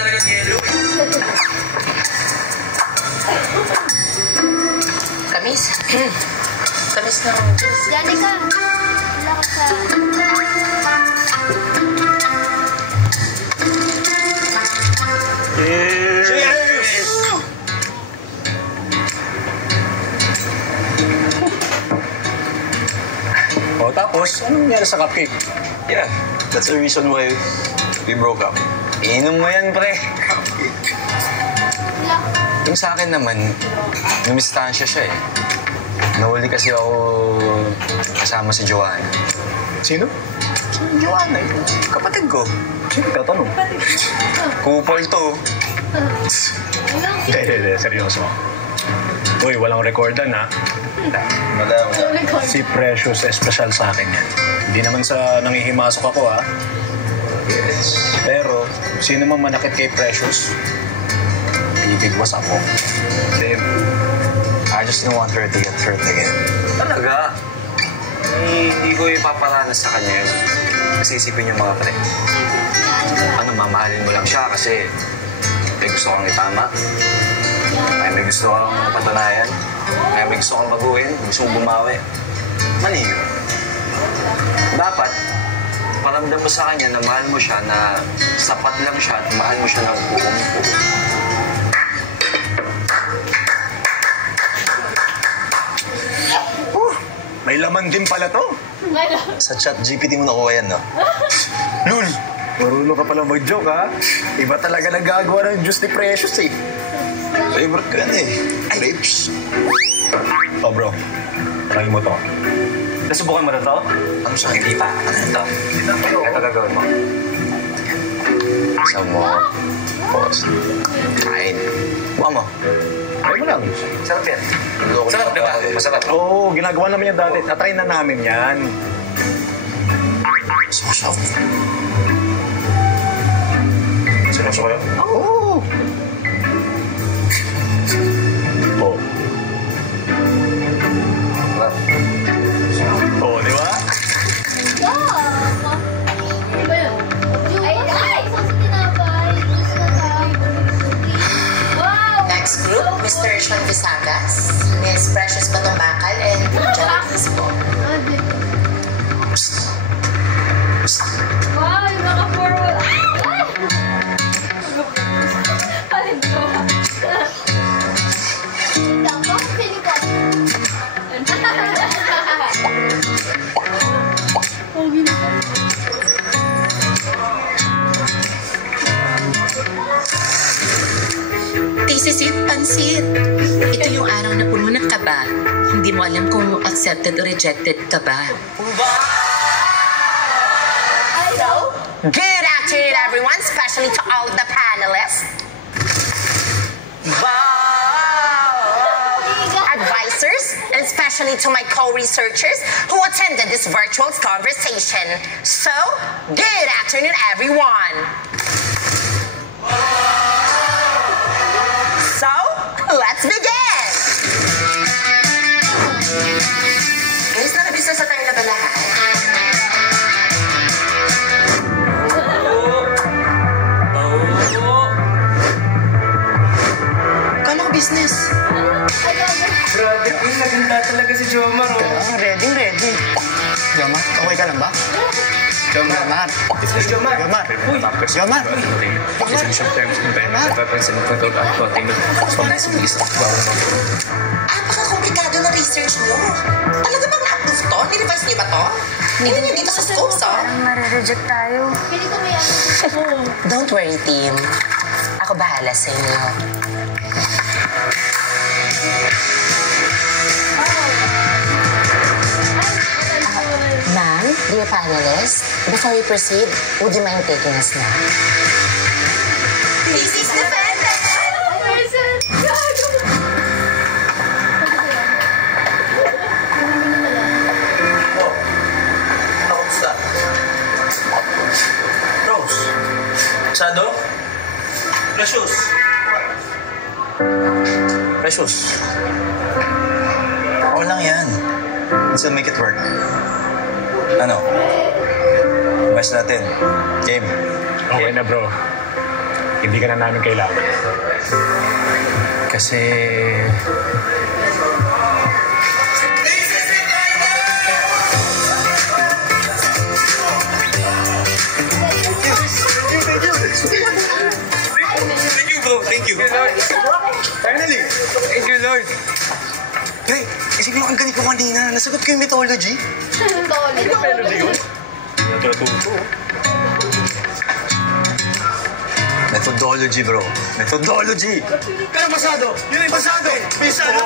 talagang yelo. Kamis. Kamis ng juice. Janica, wala ka sa... Cheers! O, tapos, anong nangyari sa cupcake? Yeah, that's the reason why we broke up. Inom mo yan, pre. Wala. Yung sa akin naman, numistansya siya eh. Nahuli kasi ako kasama si Joanna. Sino? Si Joanna, yung kapatid ko. Sino tatanong? Kupal to. Hindi, seryoso. Uy, walang recordan ha. Wala. Si Precious espesyal sa akin yan. Hindi naman sa nangihimasok ako ha. Yes. Pero, sino man manakit kay Precious, bibigwas ako. Babe, I just don't want her to get hurt again. Talaga? Hindi ko ipaparanas sa kanya yun. Masisipin yung mga pre. Ano, mamahalin mo lang siya kasi may gusto kang itama. May gusto kang patunayan. May gusto kang baguhin. Gusto mong bumawi. Mali yun. Dapat, paramdam mo sa kanya na mahal mo siya, na sapat lang siya at mahal mo siya ng buong-buo. May laman din pala to. Sa chat GPT mo nakuha yan, no? Lul, marunong ka pala mag-joke, ha? Iba talaga nagagawa ng juice ni Precious, eh. Favorite ko yan, eh. Grapes. Oh, bro. Try mo to. Nasubukan mo na to? Ano sa Hindi pa. Ano ito? Ito gagawin mo. Isa mo. Pause. Kain. Buka mo. Try mo lang. Sarap yan. Sarap, di ba? Masarap. Oo, ginagawa namin yan dati. Natry na namin yan. Sausaw. Seryoso kayo? Oo. Oh. Oo, di ba? Next group, Mr. Sean Visagas, Miss Precious Batumbakal, and Johnny Tispo. Wow, naka-forward. Alin ko? Ito, bakit piling ko? Tisisit, pansit. Ito yung araw na puno ng kaba. Hindi mo alam kung accepted or rejected ka ba. Good afternoon, everyone, especially to all of the panelists. Advisors, and especially to my co-researchers who attended this virtual conversation. So, good afternoon, everyone. So, let's begin! Guys, nakabisa sa tayo na ba lahat? Kala ko business. Grabe, Queen. Naganda talaga si Jomar, oh. Ready. Jomar, okay ka lang ba? Jomar. Jomar. Jomar. Jomar. Apaka-komplikado na research nyo. Talaga bang na-approve to? Nirevise niyo ba to? Hindi niyo dito sa scopes, oh. Parang marireject tayo. Pili ko may ano. Don't worry, team. Ako bahala sa inyo. Ma'am, dear panelists, before we proceed, would you mind taking a snack? This is defended! Kamusta? Rose? Sado? Precious? Precious? Ako lang yan. Let's make it work. Ano? Best natin. Game. Okay na, bro. hindi ka na namin kailangan. Kasi... Thank you, bro. Thank you. Finally. Thank you, Lord. Hey, isipin mo ang galing ko kanina. Nasagot ko yung mythology. Natututo. Methodology, bro. Methodology. Pero pasado. Yun ay pasado. Pisado.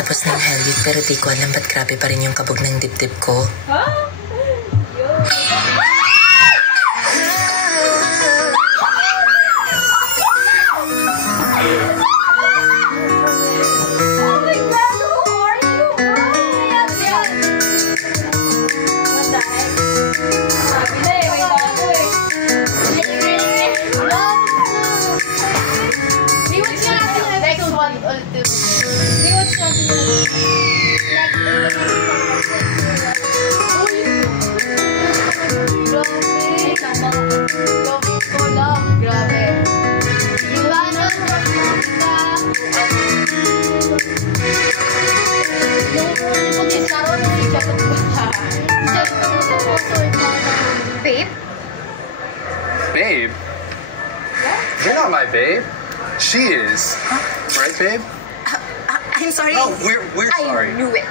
Tapos ng Hell Week pero di ko alam ba't grabe pa rin yung kabog ng dibdib ko. Babe? Babe? You're not my babe. She is. Right, babe? I'm sorry. No, we're sorry. I knew it.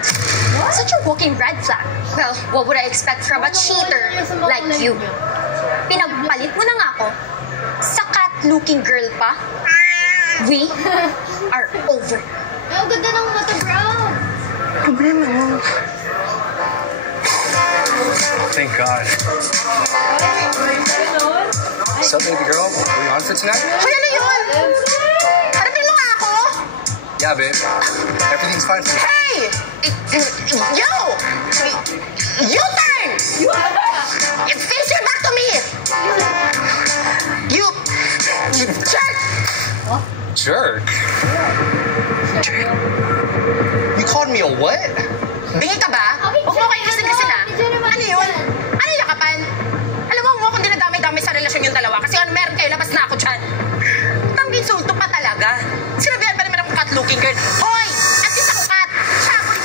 Such a walking red flag. Well, what would I expect from a cheater like you? Pinagpalit mo na nga ako sa cat-looking girl pa. We are over. Ang ganda ng mata, bro. Problema mo. Thank God. So, baby girl, are we on for tonight? Hoy, ano yun? Harapin mo nga ako. Yeah, babe. Everything's fine for me. Hey! Yo! U-turn! Face your back to me! You jerk! Jerk? You called me a what? Bingi ka ba? Huwag mo kayo kasi na. Ano yun? Ano yung yakapan? Alam mo, huwag akong dinadamay-damay sa relasyon yung dalawa kasi ano meron kayo, labas na ako dyan. Tang insulto pa talaga. Sinabihan pa naman akong cat-looking girl. Hoy! At least ako cat! Siya ako.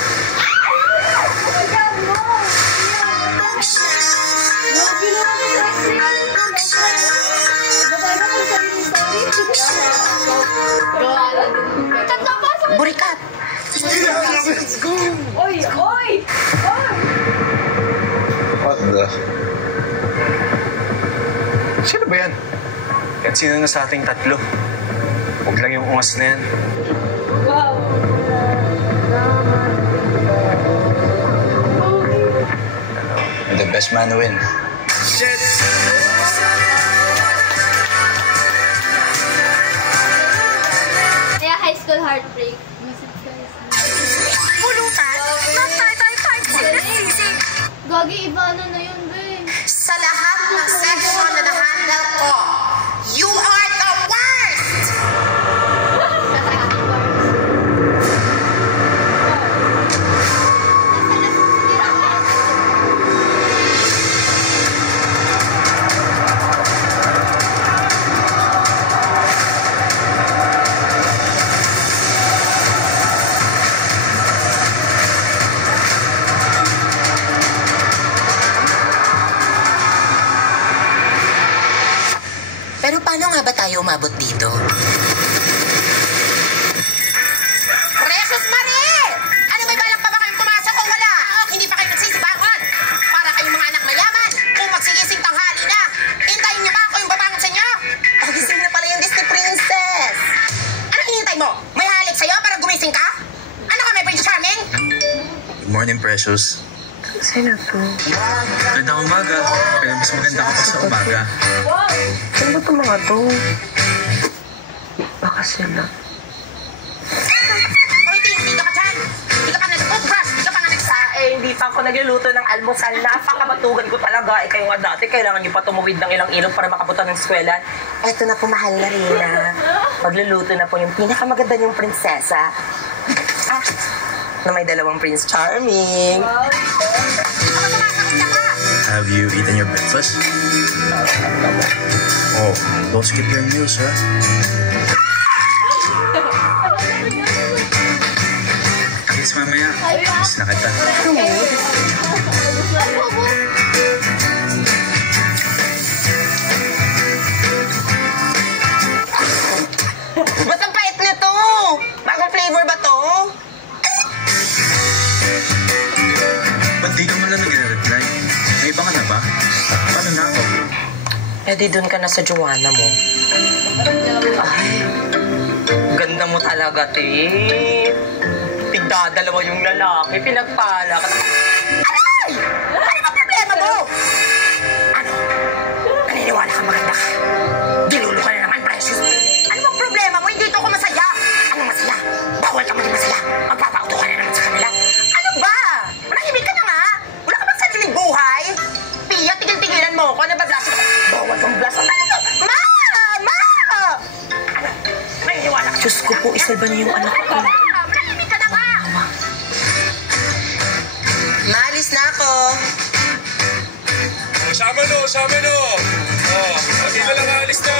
Burikat! What the? Sino ba yan? Kahit sino na sa ating tatlo. Huwag lang yung ungas na yan. And the best man win. Kaya high school heartbreak. Music choice. Pulutan? Sisig! Gagi, iba ano na yun, be. Sa lahat ng section na na-handle ko, you are the worst! Pero paano nga ba tayo umabot dito? Precious Marie! Ano may balak pa ba kayong pumasok o wala? O hindi pa kayo nagsisibangon? Para kayong mga anak mayaman, kung magsigising tanghali na, hintayin niyo ba ako yung babangon sa inyo? O gising na pala yung Disney Princess! Ano hinihintay mo? May halik sa'yo para gumising ka? Ano ka, may Prince Charming? Good morning, Precious. Sino to? Magandang umaga. Pero mas maganda ka pa sa umaga. Sino ba itong mga to? Baka sila. Hoy, hindi ka pa dyan! Hindi ka pa nag-toothbrush! Hindi ka pa nga nagsae! Hindi pa ako nagluluto ng almusal. Napakabatugan ko talaga. Kayo nga dati, kailangan nyo pa tumuwid ng ilang ilong para makapunta ng eskwela. Eto na po, mahal na Rina. Magluluto na po yung pinakamaganda niyong prinsesa. Na may dalawang Prince Charming. Have you eaten your breakfast? Oh, don't skip your meals, ha? Kiss mamaya. Kiss na kita. Ba't ang pait nito? Bagong flavor ba to? Ba't di ka man lang nag-reply? May iba ka na ba? Paano na ako? Eh di dun ka na sa Joanna mo. Ay, ganda mo talaga, Tin. Tigdadalawa yung lalaki, pinagpala ka. Aray! Ano ba problema mo? Ano? Naniniwala ka maganda ka? Dilulo ka na naman, Precious. Ano bang problema mo? Hindi ako masaya. Ano masaya? Bawal ka maging masaya. Magpapauto ka na naman sa kanila. Ano ba? Manahimik ka na nga. Wala ka bang sariling buhay? Pia, tigil-tigilan mo ako. Ano ba, Blas? Bawal kang Blas. Ano ba? Ma! Ma! Ano? Naniniwala ka? Diyos ko po, isalba niyo yung anak ko. Manahimik ka na nga. Maalis na ako. Sama no. Oh, hindi ka lang aalis na.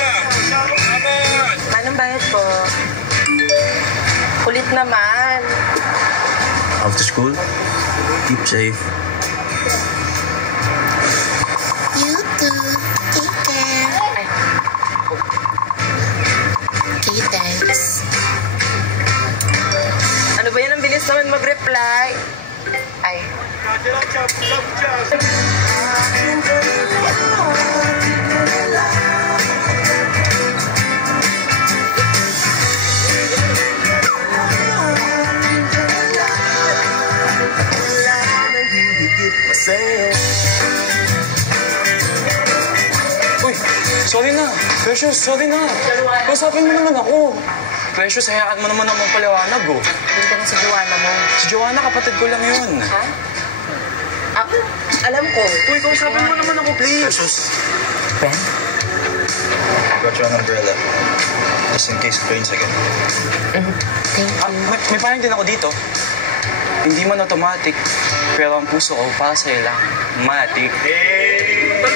Naman. Anong bayad po? Kulit naman. After school, keep safe. You too. Take care. Ay, Okay, thanks. ano ba yan? Ang bilis naman mag-reply. Ay. Uy, sorry na. Precious, sorry na. Kausapin mo naman ako. Precious, hayaan mo naman akong paliwanag, oh. Doon ka na sa Joanna mo. Si Joanna, kapatid ko lang yun. Ha? Ah, alam ko. Uy, kausapin mo naman ako, please. Precious, Ben? I got you an umbrella. Just in case it rains again. May parang din ako dito. Hindi man automatic, pero ang puso ko para sa'yo lang. Matic. Hey! Ba't